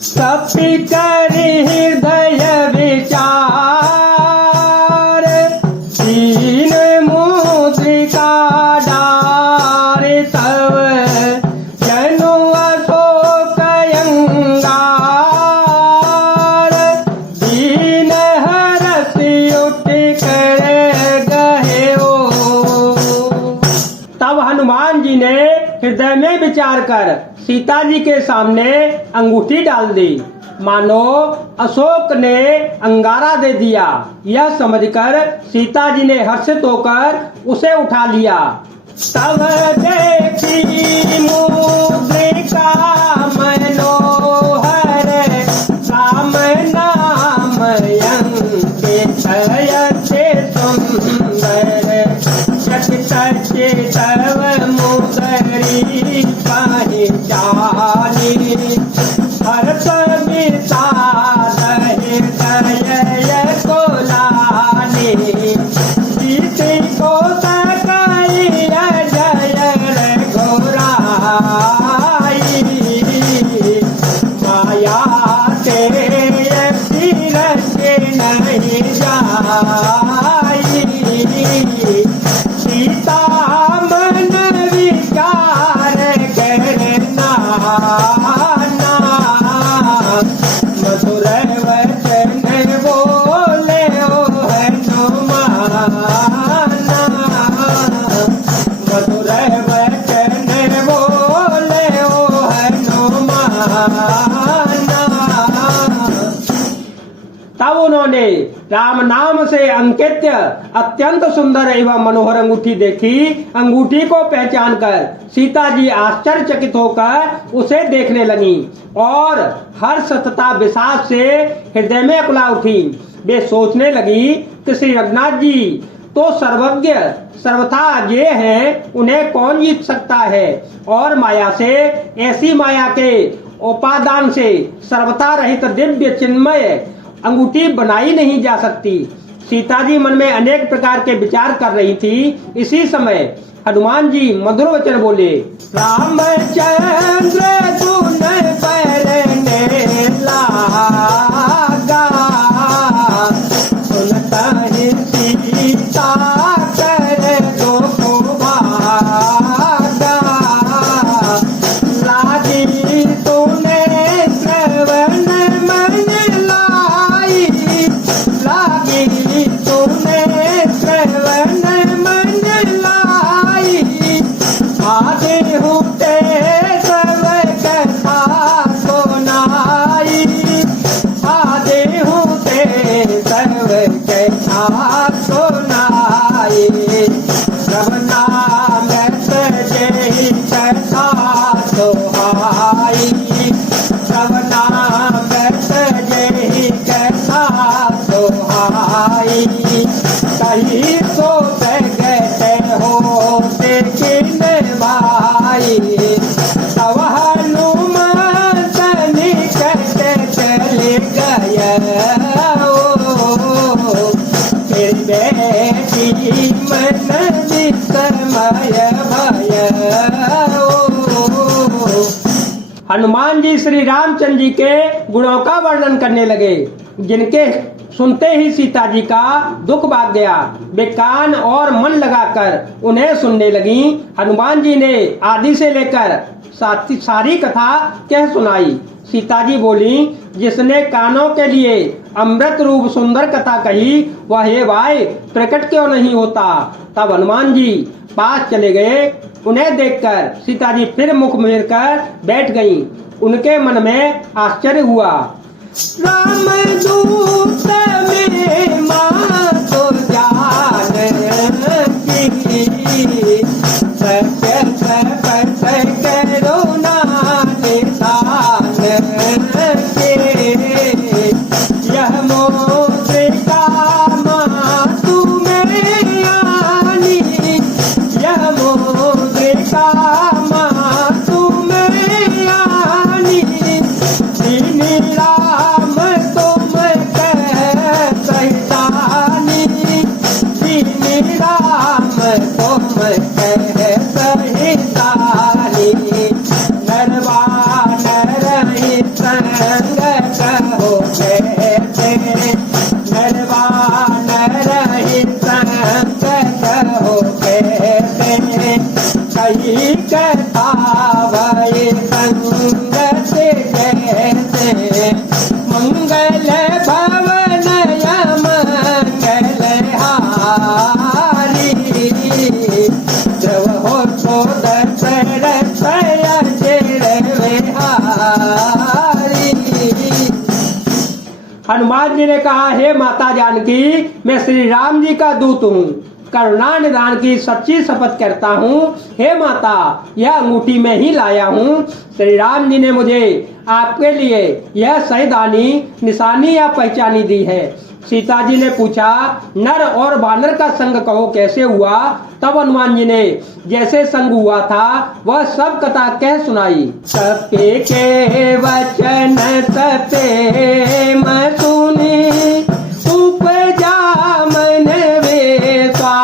कपि करि हृदय विचार, दीन मुद्रिका डार तव जनु अशोक अंगार, दीन हरष उठ कर गहे हो। तब हनुमान जी ने हृदय में विचार कर सीता जी के सामने अंगूठी डाल दी, मानो अशोक ने अंगारा दे दिया। यह समझकर सीता जी ने हर्षित होकर उसे उठा लिया। तब देखी मुद्रिका मनोहर, राम नाम अंकित अति सुंदर, सत्य तव मुदरी पहचानी, हर्ष विषाद हृदय को लानी, जीति को सकई जय रघुराई, माया तेरे तीरथ नहीं जाई, सीता मन विचार करना, मधुर वचन बोले ओ हनुमान, मधुर वचन बोले ओ हनुमान। तब उन्होंने राम नाम से अंकित अत्यंत सुंदर एवं मनोहर अंगूठी देखी। अंगूठी को पहचान कर सीता जी आश्चर्यचकित होकर उसे देखने लगी और हर्ष तथा विषाद से हृदय में अकुला उठी। वे सोचने लगी कि श्री रघुनाथ जी तो सर्वज्ञ सर्वथा अजेय हैं, उन्हें कौन जीत सकता है, और माया से, ऐसी माया के उपादान से सर्वथा रहित दिव्य चिन्मय अंगूठी बनाई नहीं जा सकती। सीता जी मन में अनेक प्रकार के विचार कर रही थी। इसी समय हनुमान जी मधुर वचन बोले, रामचंद्र सुन परने लागा, सुनता ही सीता कर दुख भागा, लागी तूने श्रवण मन लाई, लागी तूने श्रवण मन लाई, आदि होते सब कथा सुनाई, आदि होते सब कथा सुनाई, सब नाम जय कथा सुहाई, सब नाम जय कथा सुहाई, कहीं सो गए हो किन भाई, तब हनुमंत निकट चले गए, फिर बेटी मन विस्मय भय। हनुमान जी श्री रामचंद्र जी के गुणों का वर्णन करने लगे, जिनके सुनते ही सीता जी का दुख भाग गया। वे कान और मन लगाकर उन्हें सुनने लगी। हनुमान जी ने आदि से लेकर सारी कथा कह सुनाई। सीता जी बोली, जिसने कानों के लिए अमृत रूप सुंदर कथा कही, वह हे भाई प्रकट क्यों नहीं होता। तब हनुमान जी पास चले गए। उन्हें देखकर सीता जी फिर मुख मोड़ कर बैठ गईं। उनके मन में आश्चर्य हुआ। राम दूत में मां तो जान की, सत्य सपथ करुणा निधान के, यह मुद्रिका मातु में आनी, यह मुद्रिका मातु में आनी, राम तुम कह सहितानी, राम तुम कह सहितानी, नरवा नर मंगल भवन मंगल हारी जब हो तो दशरथ अजर विहारी। हनुमान जी ने कहा, हे माता जानकी, मैं श्री राम जी का दूत हूँ, करुणा निधान की सच्ची शपथ करता हूँ। हे माता, यह अंगूठी में ही लाया हूँ। श्री राम जी ने मुझे आपके लिए यह सैदानी निशानी या पहचानी दी है। सीता जी ने पूछा, नर और वानर का संग कहो कैसे हुआ? तब हनुमान जी ने जैसे संग हुआ था वह सब कथा कह सुनाई। सत्य के वचन सत्य मैं सुनी, उपजा मन विश्वास,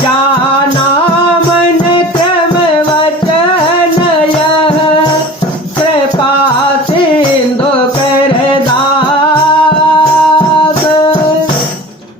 जाना मन क्रम वचन यह, कृपा सिंधु कर दास।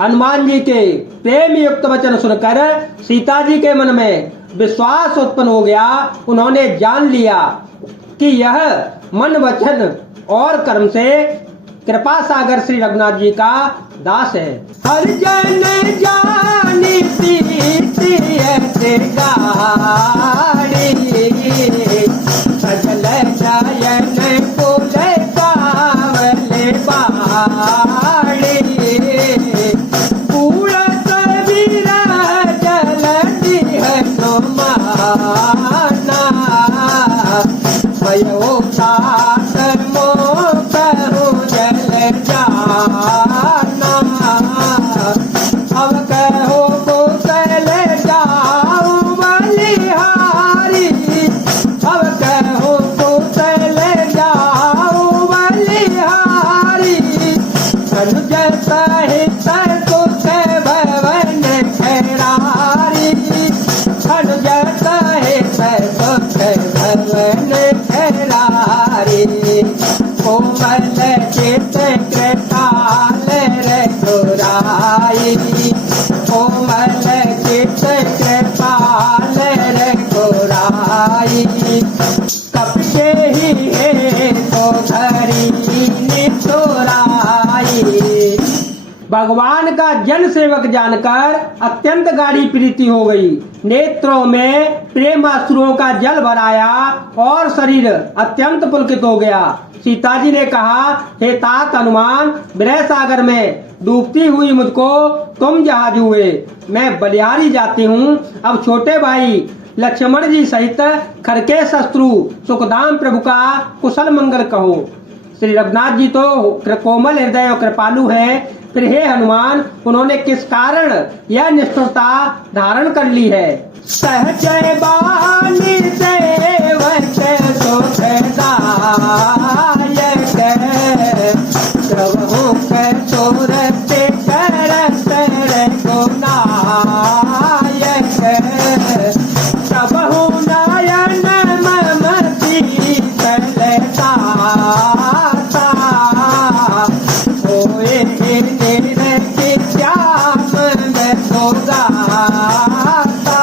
हनुमान जी के प्रेम युक्त वचन सुनकर सीता जी के मन में विश्वास उत्पन्न हो गया। उन्होंने जान लिया कि यह मन वचन और कर्म से कृपा सागर श्री रघुनाथ जी का दास है। हर जन जानी गाड़ी, सजल जायन कुल पावले बाड़ी, पूरत विराज जलती है माना, भयो सात मोह जल जाना। अब कहो कुशल जाऊ बलिहारी, अब कहो कुशल जाऊ बलिहारी, अनुज सहित सुख भवन खरारी, अनुज सहित सुख भवन खरारी। कोमल चित कृपाल रघुराई, कोमल चित कृपाल रघुराई, कपके ही है तो धरी नितुराई। भगवान का जन सेवक जानकर अत्यंत गाढ़ी प्रीति हो गई। नेत्रों में प्रेम अश्रुओं का जल भराया और शरीर अत्यंत पुलकित हो गया। सीता जी ने कहा, हे तात हनुमान, विरह सागर में डूबती हुई मुझको तुम जहाज हुए, मैं बलिहारी जाती हूँ। अब छोटे भाई लक्ष्मण जी सहित खरके शत्रु सुखदाम प्रभु का कुशल मंगल कहो। श्री रघुनाथ जी तो कोमल हृदय और कृपालु हैं, फिर हे हनुमान, उन्होंने किस कारण यह निष्ठुरता धारण कर ली है? सहज बानी सेवक सुखदायक, प्रभु के सुरत करत रघुनायक, सबहु नयन ममती कलता, होए श्याम में सोगाता,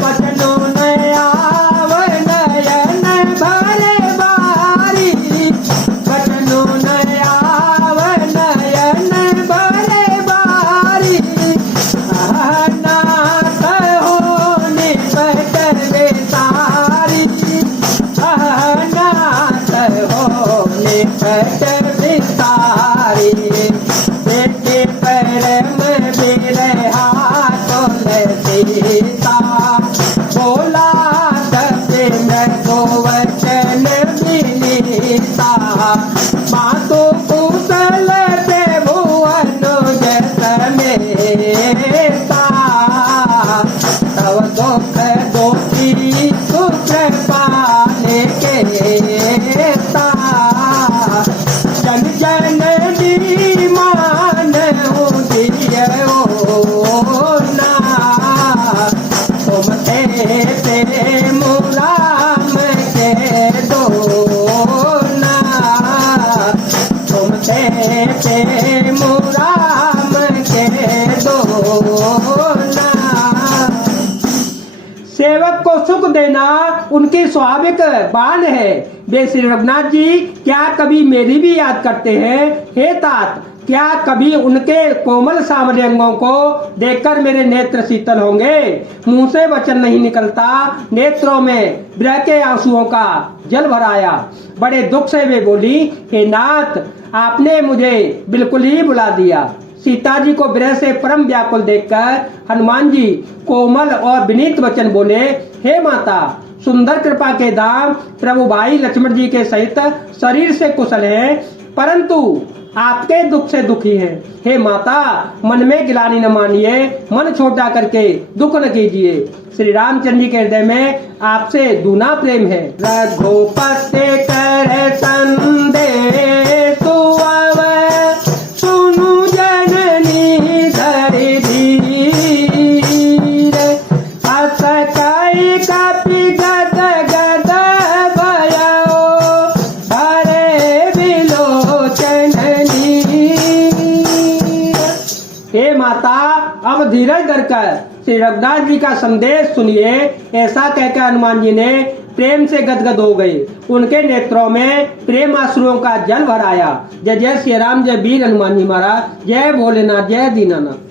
बचनो नयाव नयन भरे बारी, बचनो नयाव नयन भरे बारी, नाथ हो निपट बेसारी, नाथ हो निपट बेसारी। बेटे परम बिरहा तुलसीता, बोला दक्षिण गोवचन विनीता, मातो कुशल देवो अनुज समेता, तव दुख दोषी सुख पाने केता, जन जन मान दियो ना, तुम ते मुराम के दो ना, तुम ते मुराम के दो ना। सेवक को सुख देना उनकी उनकी स्वाभाविक बाण है। वे श्री रघुनाथ जी क्या कभी मेरी भी याद करते हैं? हे तात, क्या कभी उनके कोमल सामने अंगों को देखकर मेरे नेत्र शीतल होंगे? मुंह से वचन नहीं निकलता, नेत्रों में विरह के आंसुओं का जल भर आया। बड़े दुख से वे बोली, हे नाथ, आपने मुझे बिल्कुल ही बुला दिया। सीता जी को विरह से परम व्याकुल देखकर हनुमान जी कोमल और विनीत वचन बोले, हे माता, सुंदर कृपा के धाम प्रभु भाई लक्ष्मण जी के सहित शरीर से कुशल हैं, परंतु आपके दुख से दुखी है। हे माता, मन में गिलानी न मानिए, मन छोटा करके दुख न कीजिए। श्री रामचंद्र जी के हृदय में आपसे दूना प्रेम है। रघुपति कर संदेश सुअवै, सुनु जननी धरि धीर। अस कई कपि गद गद भयो, भरे बिलोचन। हे माता, अब धीरज धरकर श्री रघुनाथ जी का संदेश सुनिए। ऐसा कहकर हनुमान जी ने प्रेम से गदगद हो गए। उनके नेत्रों में प्रेम आंसुओं का जल भर आया। जय जय श्री राम, जय वीर हनुमान जी महाराज, जय भोलेनाथ, जय दीनानाथ।